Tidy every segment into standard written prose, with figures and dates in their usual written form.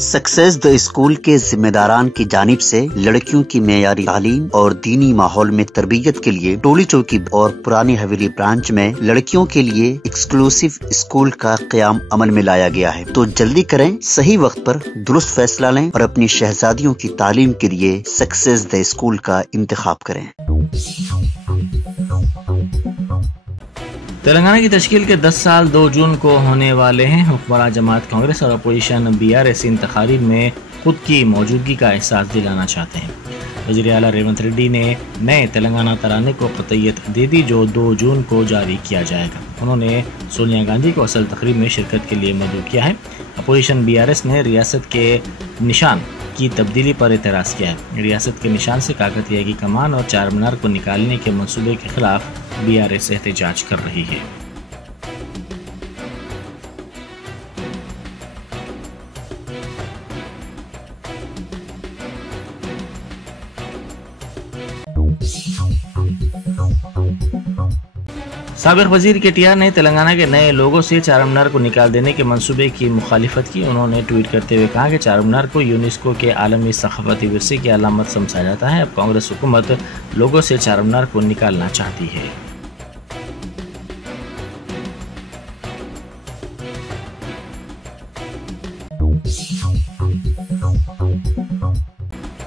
Success the school के जिम्मेदारान की जानिब से लड़कियों की मेयारी तालीम और दीनी माहौल में तरबियत के लिए टोली चौकी और पुरानी हवेली ब्रांच में लड़कियों के लिए एक्सक्लूसिव स्कूल का क़याम अमल में लाया गया है। तो जल्दी करें, सही वक्त पर दुरुस्त फैसला लें और अपनी शहजादियों की तालीम के लिए सक्सेस द स्कूल का इंतखाब करें। तेलंगाना की तश्कील के 10 साल 2 जून को होने वाले हैं। हुक्मरान जमात कांग्रेस और अपोजिशन BRS इंतखाब में खुद की मौजूदगी का एहसास दिलाना चाहते हैं। वज़ीर आला रेवंत रेड्डी ने नए तेलंगाना तराने को क़तईयत दे दी जो 2 जून को जारी किया जाएगा। उन्होंने सोनिया गांधी को असल तकरीब में शिरकत के लिए मदऊ किया है। अपोजिशन BRS ने रियासत के निशान की तब्दीली पर एतराज़ किया है। रियासत के निशान से काकतिया की कमान और चार मीनार को निकालने के मंसूबे के खिलाफ BRS एहतजाज कर रही है। साबिक़ वज़ीर KTR ने तेलंगाना के नए लोगों से चार मीनार को निकाल देने के मंसूबे की मुखालिफत की। उन्होंने ट्वीट करते हुए कहा कि चार मीनार को यूनेस्को के आलमी सक़ाफ़ती विरसे की अलामत समझा जाता है। अब कांग्रेस हुकूमत लोगों से चार मीनार को निकालना चाहती है।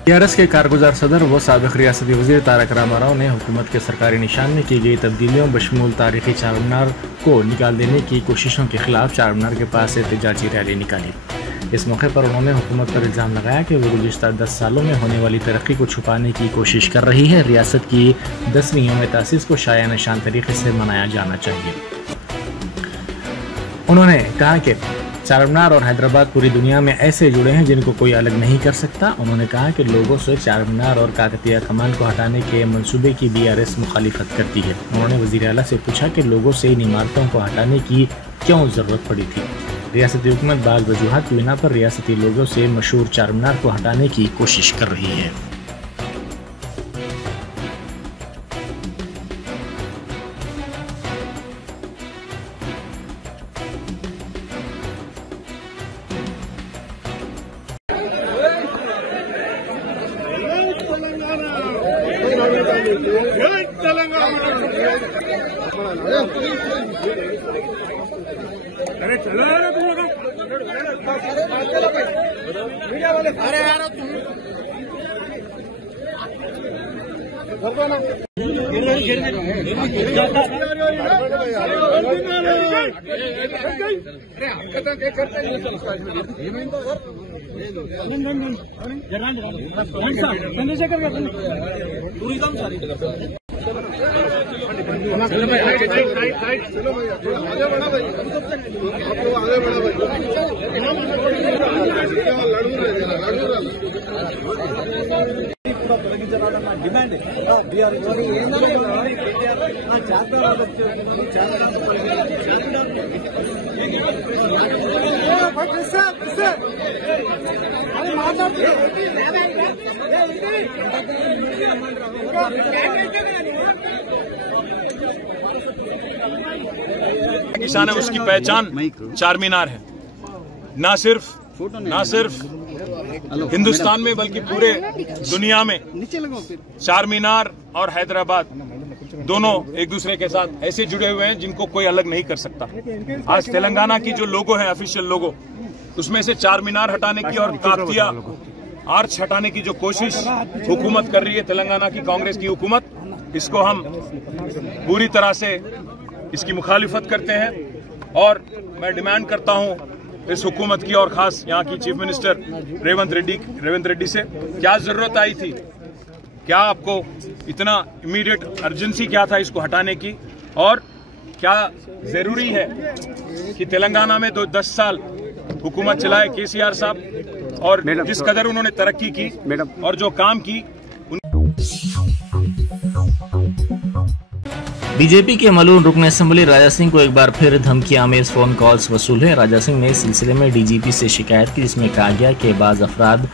BRS के कारगुजार सदर व साबिक़ रियासती वज़ीर तारक रामाराव ने हुकूमत के सरकारी निशान में की गई तब्दीलियों बशमूल तारीखी चार मीनार को निकाल देने की कोशिशों के खिलाफ चार मीनार के पास एहतजाजी रैली निकाली। इस मौके पर उन्होंने हुकूमत पर इल्ज़ाम लगाया कि वो गुज़िश्ता 10 सालों में होने वाली तरक्की को छुपाने की कोशिश कर रही है। रियासत की 10वीं यौम तासीस को शाया निशान तरीके से मनाया जाना चाहिए। उन्होंने कहा कि चार मीनार और हैदराबाद पूरी दुनिया में ऐसे जुड़े हैं जिनको कोई अलग नहीं कर सकता। उन्होंने कहा कि लोगों से चार मीनार और काकतिया कमान को हटाने के मंसूबे की BRS मुखालिफत करती है। उन्होंने वज़ीर आला से पूछा कि लोगों से इन इमारतों को हटाने की क्यों ज़रूरत पड़ी थी। रियासती हुकूमत बाज़ वजूहात की बिना पर रियासती लोगों से मशहूर चार मीनार को हटाने की कोशिश कर रही है। अरे चलो मीडिया वाले अरे यार चंद्रशेखर टूरिज्म सारी चलो भाई आगे बढ़ा भाई आगे बढ़ा भाई डिमांड किसान है, उसकी पहचान चार मीनार है। ना सिर्फ हिंदुस्तान में बल्कि पूरे दुनिया में चार मीनार और हैदराबाद दोनों एक दूसरे के साथ ऐसे जुड़े हुए हैं जिनको कोई अलग नहीं कर सकता। आज तेलंगाना की जो लोगो है, ऑफिशियल लोगो, उसमें से चार मीनार हटाने की और काकतिया आर्च हटाने की जो कोशिश हुकूमत कर रही है, तेलंगाना की कांग्रेस की हुकूमत, इसको हम पूरी तरह से इसकी मुखालिफत करते हैं। और मैं डिमांड करता हूं इस हुकूमत की और खास यहाँ की चीफ मिनिस्टर रेवंत रेड्डी से, क्या जरूरत आई थी, क्या आपको इतना इमीडिएट अर्जेंसी क्या था इसको हटाने की, और क्या जरूरी है कि तेलंगाना में 10 साल हुकूमत चलाए KCR साहब, और जिस कदर उन्होंने तरक्की की और जो काम की। बीजेपी के मलून रुकन असेंबली राजा सिंह को एक बार फिर धमकी आमेज फोन कॉल्स वसूल है। राजा सिंह ने इस सिलसिले में DGP से शिकायत की, जिसमें कहा गया कि बाज़ अफराद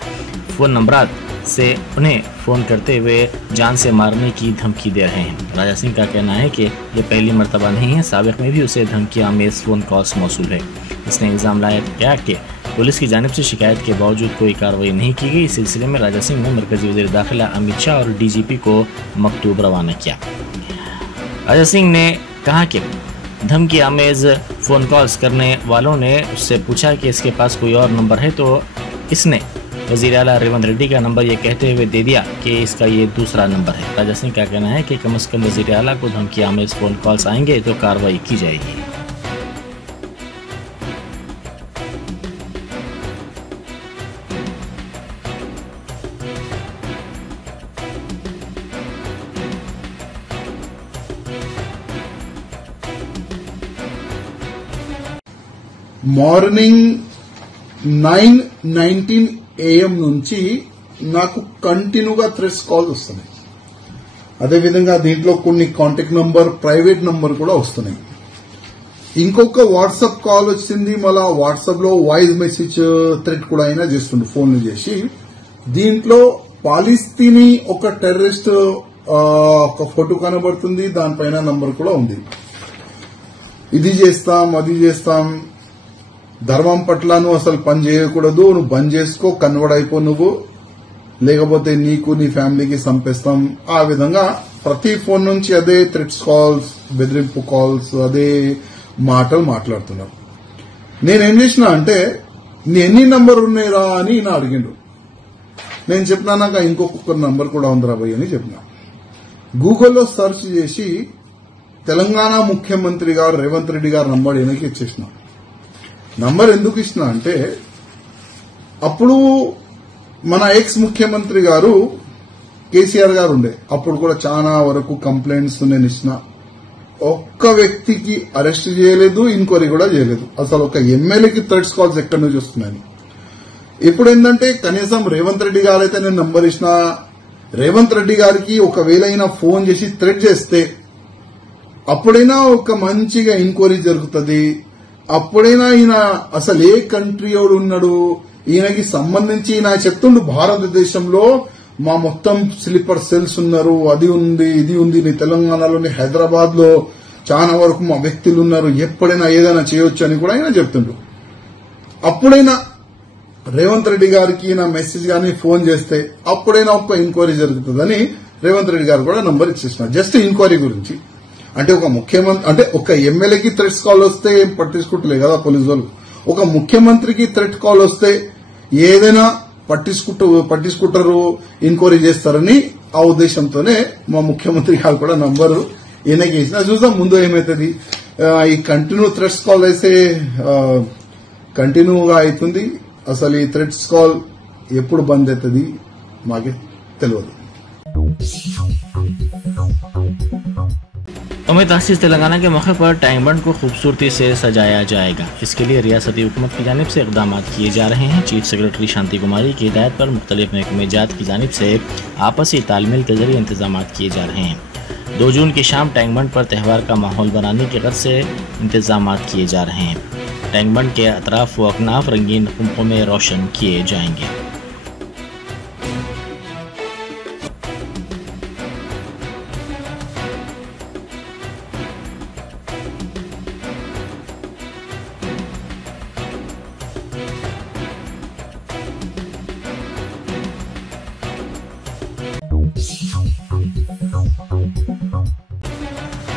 फोन नंबरात से उन्हें फ़ोन करते हुए जान से मारने की धमकी दे रहे हैं। राजा सिंह का कहना है कि ये पहली मर्तबा नहीं है, साबिक़ में भी उसे धमकी आमेज फ़ोन कॉल्स मौसूल है। इसने इल्ज़ाम लगाया कि पुलिस की जानिब से शिकायत के बावजूद कोई कार्रवाई नहीं की गई। इस सिलसिले में राजा सिंह ने मरकजी वज़ीर दाखिला अमित शाह और DGP को मकतूब रवाना किया। राजा सिंह ने कहा कि धमकी आमेज फ़ोन कॉल्स करने वालों ने उससे पूछा कि इसके पास कोई और नंबर है, तो इसने वज़ीर आला रेवंत रेड्डी का नंबर ये कहते हुए दे दिया कि इसका ये दूसरा नंबर है। राजा सिंह का कहना है कि कम से कम वज़ीर आला को धमकी आमेज फ़ोन कॉल्स आएंगे तो कार्रवाई की जाएगी। మార్నింగ్ 9:19 AM నుంచి నాకు కంటిన్యూగా థ్రెట్స్ కాల్స్ వస్తున్నాయి. అదేవిధంగా దీంట్లో కొన్ని కాంటాక్ట్ నంబర్, ప్రైవేట్ నంబర్ కూడా వస్తున్నాయి. ఇంకొక వాట్సాప్ కాల్ వచ్చింది, మళ్ళా వాట్సాప్ లో వాయిస్ మెసేజ్ థ్రెట్ కూడా అయినా చేస్తుండే ఫోన్లు చేసి. దీంట్లో పాలిస్తీనీ ఒక టెర్రరిస్ట్ ఒక ఫోటో కనబడుతుంది, దానిపైన నంబర్ కూడా ఉంది. ఇది చేస్తాం, అది చేస్తాం, ధర్మం పట్ల నువ్వు అసలు పని చేయకూడదు, నువ్వు బంద్ చేసుకో, కన్వర్ట్ అయిపో నువ్వు, లేకపోతే నీకు నీ ఫ్యామిలీకి చంపేస్తాం. ఆ విధంగా ప్రతి ఫోన్ నుంచి అదే థ్రెట్స్ కాల్స్, బెదిరింపు కాల్స్, అదే మాటలు మాట్లాడుతున్నారు. నేనేం చేసిన అంటే, నీ ఎన్ని నంబర్ ఉన్నాయిరా అని నా అడిగిండు. నేను చెప్పినా నాకు ఇంకొక నంబర్ కూడా ఉందిరా భయ్ అని చెప్పిన. గూగుల్లో సెర్చ్ చేసి తెలంగాణ ముఖ్యమంత్రి గారు రేవంత్ రెడ్డి గారు నంబర్ ఈయనకి ఇచ్చేసిన. నంబర్ ఎందుకు ఇచ్చిన అంటే, అప్పుడు మన ఎక్స్ ముఖ్యమంత్రి గారు కేసీఆర్ గారు ఉండే, అప్పుడు కూడా చాలా వరకు కంప్లైంట్స్ నేను ఇచ్చిన. ఒక్క వ్యక్తికి అరెస్ట్ చేయలేదు, ఎంక్వైరీ కూడా చేయలేదు. అసలు ఒక ఎమ్మెల్యేకి థ్రెట్స్ కాల్స్ ఎక్కడి నుంచి వస్తున్నాయని. ఇప్పుడు ఏంటంటే కనీసం రేవంత్ రెడ్డి గారు అయితే నేను నంబర్ ఇచ్చిన, రేవంత్ రెడ్డి గారికి ఒకవేళ అయినా ఫోన్ చేసి థ్రెట్ చేస్తే అప్పుడైనా ఒక మంచిగా ఎంక్వైరీ జరుగుతుంది. అప్పుడైనా ఈయన అసలు ఏ కంట్రీ వాడు ఉన్నాడు, ఈయనకి సంబంధించి ఈయన చెప్తుండు భారతదేశంలో మా మొత్తం స్లీపర్ సెల్స్ ఉన్నారు, అది ఉంది, ఇది ఉంది, నీ తెలంగాణలోని హైదరాబాద్ లో చాలా వరకు మా వ్యక్తులు ఉన్నారు, ఎప్పుడైనా ఏదైనా చేయొచ్చు అని కూడా ఆయన చెప్తుండు. అప్పుడైనా రేవంత్ రెడ్డి గారికి నా మెసేజ్ గానీ ఫోన్ చేస్తే అప్పుడైనా ఒక ఎంక్వైరీ జరుగుతుందని రేవంత్ రెడ్డి గారు కూడా నంబర్ ఇచ్చేసిన, జస్ట్ ఎంక్వైరీ గురించి. అంటే ఒక ముఖ్యమంత్రి అంటే ఒక ఎమ్మెల్యేకి థ్రెట్స్ కాల్ వస్తే ఏం పట్టించుకుంటలే కదా పోలీసు వాళ్ళు. ఒక ముఖ్యమంత్రికి థ్రెట్ కాల్ వస్తే ఏదైనా పట్టించుకుంటారు, ఎంక్వైరీ చేస్తారని ఆ ఉద్దేశంతోనే మా ముఖ్యమంత్రి గారు కూడా నంబరు ఈయనకి ఇచ్చిన. చూద్దాం ముందు ఏమవుతుంది. ఈ కంటిన్యూ థ్రెట్స్ కాల్ అయితే కంటిన్యూగా అవుతుంది. అసలు ఈ థ్రెట్స్ కాల్ ఎప్పుడు బంద్ అవుతుంది మాకే తెలియదు. उम्मीद तासीस तेलंगाना के मौके पर टैंक बंड को खूबसूरती से सजाया जाएगा। इसके लिए रियासती हुकूमत की जानिब से इक़दाम किए जा रहे हैं। चीफ सेक्रेटरी शांति कुमारी की हिदायत पर मुख्तलिफ महकमे जात की जानिब से आपसी तालमेल के जरिए इंतजाम किए जा रहे हैं। 2 जून की शाम टैंक बंड पर त्यौहार का माहौल बनाने की गर्ज से इंतजाम किए जा रहे हैं। टैंक बंड के अतराफ व अकनाफ रंगीन कुंभों में रोशन किए जाएंगे।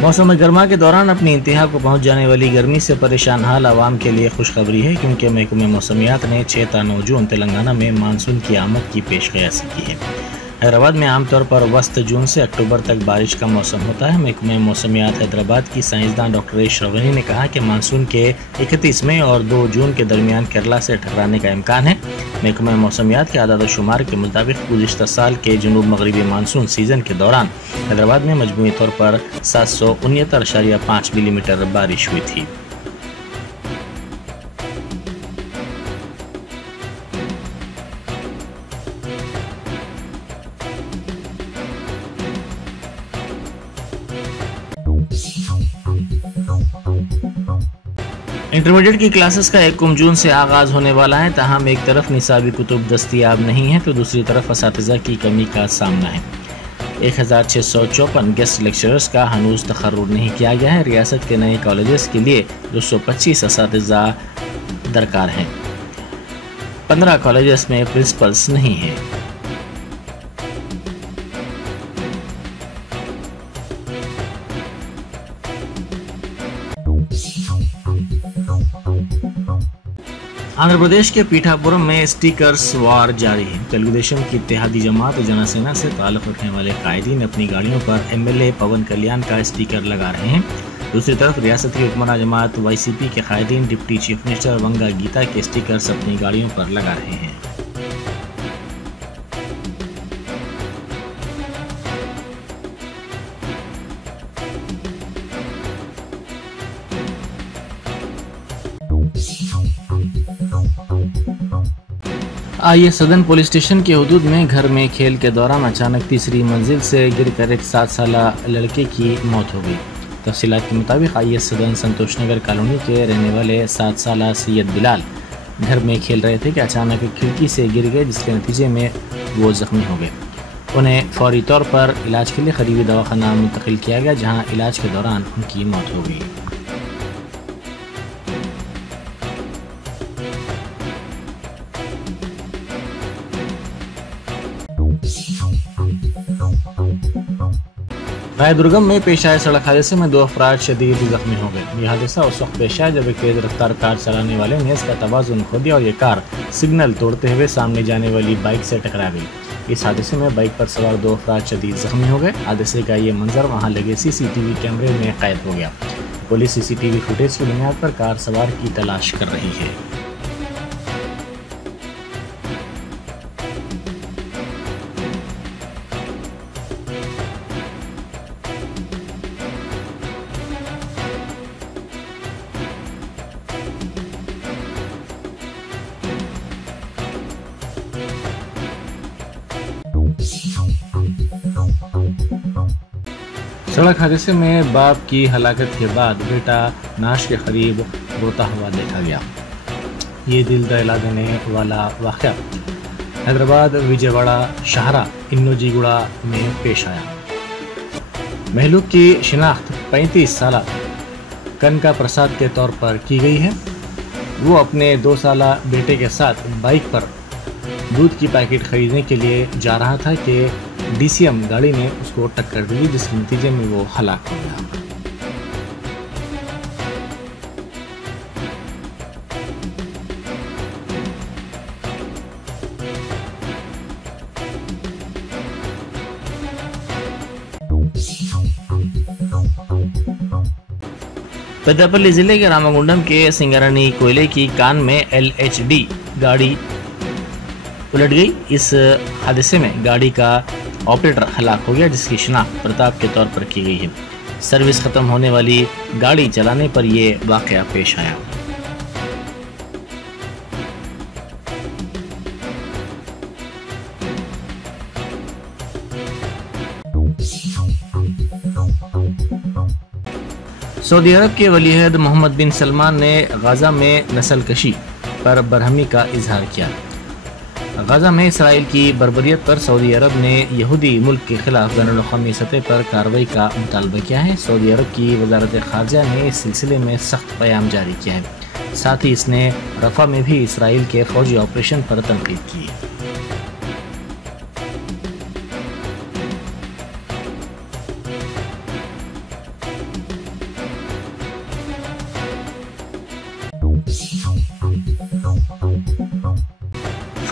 मौसम गर्मा के दौरान अपनी इंतहा को पहुंच जाने वाली गर्मी से परेशान हाल आवाम के लिए खुशखबरी है, क्योंकि महकमे मौसमियात ने 6 ता 9 जून तेलंगाना में मानसून की आमद की पेशकयासी की है। हैदराबाद में आमतौर पर वस्त जून से अक्टूबर तक बारिश का मौसम होता है। महकमे मौसमियात हैदराबाद की साइंसदान डॉक्टर ए श्रवणी ने कहा कि मानसून के 31 मई और 2 जून के दरमियान केरला से टकराने का इम्कान है। महकमे मौसमियात के आदाद शुमार के मुताबिक गुज़िश्ता साल के जनूब मगरबी मानसून सीजन के दौरान हैदराबाद में मजमूई तौर पर 769.5 मिलीमीटर बारिश हुई थी। इंटरमीडिएट की क्लासेस का 1 जून से आगाज होने वाला है। ताहम एक तरफ निसाबी कुतुब दस्तियाब नहीं है तो दूसरी तरफ असातिज़ा की कमी का सामना है। 1654 गेस्ट लेक्चरर्स का हनूज तखर्रुर नहीं किया गया है। रियासत के नए कॉलेजेस के लिए 225 असातिज़ा दरकार हैं। 15 कॉलेजेस में प्रिंसिपल्स नहीं हैं। आंध्र प्रदेश के पीठापुरम में स्टिकर्स वार जारी है। तेलुगु देशम की इत्तेहादी जमात जनसेना से ताल्लुक रखने वाले कायदीन अपनी गाड़ियों पर एमएलए पवन कल्याण का स्टिकर लगा रहे हैं। दूसरी तरफ रियासती हुक्मरान जमात वाईसीपी के कायदीन deputy chief minister Vanga Geetha के स्टिकर्स अपनी गाड़ियों पर लगा रहे हैं। आइए सदन पुलिस स्टेशन के हुदूद में घर में खेल के दौरान अचानक तीसरी मंजिल से गिरकर एक 7 साला लड़के की मौत हो गई। तफसीलात के मुताबिक आइए सदन संतोष नगर कॉलोनी के रहने वाले 7 साला सैयद बिलाल घर में खेल रहे थे कि अचानक खिड़की से गिर गए, जिसके नतीजे में वो जख्मी हो गए। उन्हें फौरी तौर पर इलाज के लिए करीबी दवाखाना मुंतकिल किया गया, जहाँ इलाज के दौरान उनकी मौत हो गई। रायदुर्गम में पेश आए सड़क हादसे में 2 अफराद शदीद जख्मी हो गए। यह हादसा उस वक्त पेश आया जब एक तेज रफ्तार कार चलाने वाले ने इसका तवाज़ुन खो दिया और ये कार सिग्नल तोड़ते हुए सामने जाने वाली बाइक से टकरा गई। इस हादसे में बाइक पर सवार 2 अफराद शदीद जख्मी हो गए। हादसे का ये मंजर वहां लगे सीसीटीवी कैमरे में कैद हो गया। पुलिस सीसीटीवी फुटेज की बुनियाद पर कार सवार की तलाश कर रही है। सड़क हादसे में बाप की हलाकत के बाद बेटा नाश के करीब रोता हुआ देखा गया। ये दिल दहला देने वाला वाक़या हैदराबाद विजयवाड़ा शाहरा इन्नोजीगुड़ा में पेश आया। महलूक की शिनाख्त 35 साला कनका प्रसाद के तौर पर की गई है। वो अपने 2 साला बेटे के साथ बाइक पर दूध की पैकेट खरीदने के लिए जा रहा था कि डीसीएम गाड़ी ने उसको टक्कर दी, जिसके नतीजे में वो हलाक हो गया। पेद्दापल्ली जिले के रामागुंडम के सिंगारानी कोयले की कान में LHD गाड़ी उलट गई। इस हादसे में गाड़ी का ऑपरेटर हलाक हो गया, जिसकी शिनाख्त प्रताप के तौर पर की गई है। सर्विस खत्म होने वाली गाड़ी चलाने पर यह वाकया पेश आया। सऊदी अरब के वलीअहद मोहम्मद बिन सलमान ने गाजा में नस्लकशी पर बरहमी का इजहार किया। गाजा में इसराइल की बर्बरियत पर सऊदी अरब ने यहूदी मुल्क के खिलाफ बैनुल-अक़वामी सतह पर कार्रवाई का मुतालबा किया है। सऊदी अरब की वजारत खारजा ने इस सिलसिले में सख्त पैगाम जारी किया है। साथ ही इसने रफा में भी इसराइल के फौजी ऑपरेशन पर तनकीद की।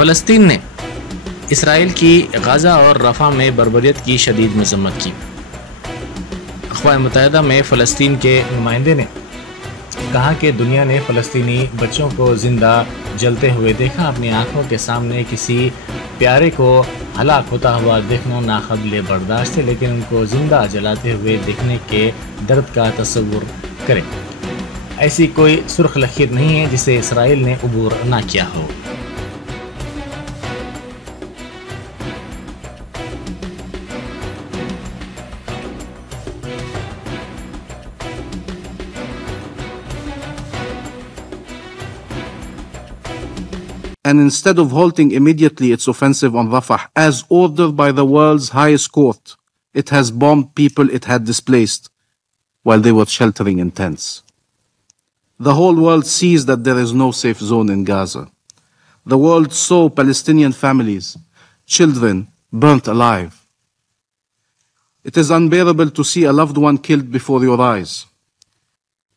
फ़लस्तीन ने इसराइल की गाजा और रफा में बर्बरियत की शदीद मजम्मत की। अक़वाम मुत्तहिदा में फ़लस्तीन के नुमाइंदे ने कहा कि दुनिया ने फ़लस्तीनी बच्चों को ज़िंदा जलते हुए देखा। अपनी आँखों के सामने किसी प्यारे को हलाक होता हुआ देखना नाक़ाबिल बर्दाश्त है, लेकिन उनको ज़िंदा जलाते हुए देखने के दर्द का तसव्वुर करें। ऐसी कोई सुर्ख लकीर नहीं है जिसे इसराइल ने अबूर ना किया हो। And instead of halting immediately its offensive on Rafah, as ordered by the world's highest court, it has bombed people it had displaced while they were sheltering in tents. The whole world sees that there is no safe zone in Gaza. the world saw Palestinian families, children burnt alive. It is unbearable to see a loved one killed before your eyes.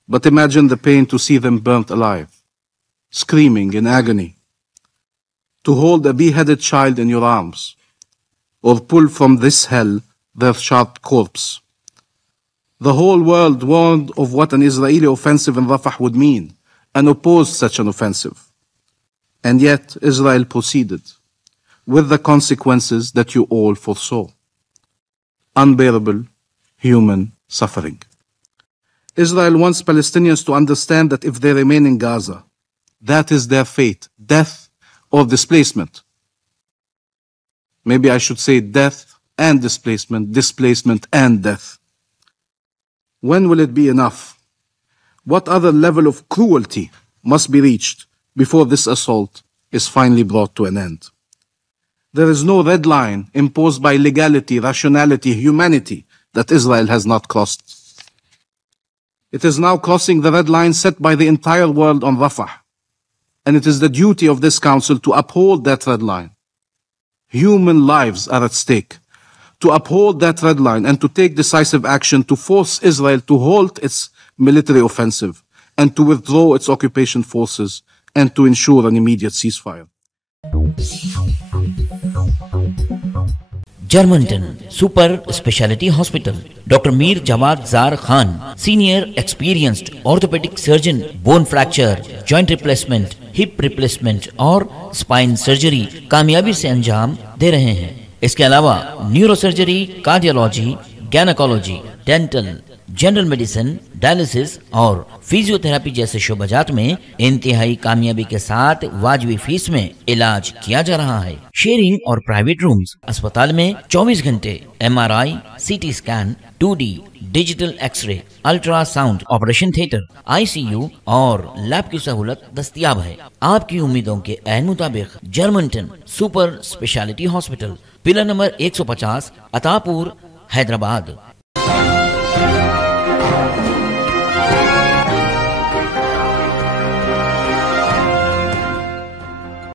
But imagine the pain to see them burnt alive, screaming in agony. To hold a beheaded child in your arms, or pull from this hell their charred corpse. The whole world warned of what an Israeli offensive in Rafah would mean, and opposed such an offensive. And yet Israel proceeded, with the consequences that you all foresaw. Unbearable human suffering. Israel wants Palestinians to understand that if they remain in Gaza, that is their fate, death or displacement. Maybe I should say death and displacement, displacement and death. When will it be enough? What other level of cruelty must be reached before this assault is finally brought to an end? There is no red line imposed by legality, rationality, humanity that Israel has not crossed. It is now crossing the red line set by the entire world on Rafah, and it is the duty of this council to uphold that red line. Human lives are at stake. To uphold that red line and to take decisive action to force Israel to halt its military offensive and to withdraw its occupation forces and to ensure an immediate ceasefire. Germantown Super Speciality Hospital. Dr. Mir Jawad Zar Khan, senior experienced orthopedic surgeon, bone fracture, joint replacement, hip replacement और spine surgery कामयाबी से अंजाम दे रहे हैं। इसके अलावा neurosurgery, cardiology, gynaecology, dental, general medicine, dialysis और फिजियोथेरेपी जैसे शोबाजात में इंतहाई कामयाबी के साथ वाजबी फीस में इलाज किया जा रहा है। शेयरिंग और प्राइवेट रूम्स। अस्पताल में 24 घंटे MRI, CT scan, 2D digital X ray, ultrasound, operation theatre, ICU और लैब की सहूलत दस्तयाब है। आपकी उम्मीदों के ऐन मुताबिक Germanton super speciality hospital, pillar number 150, Attapur, Hyderabad.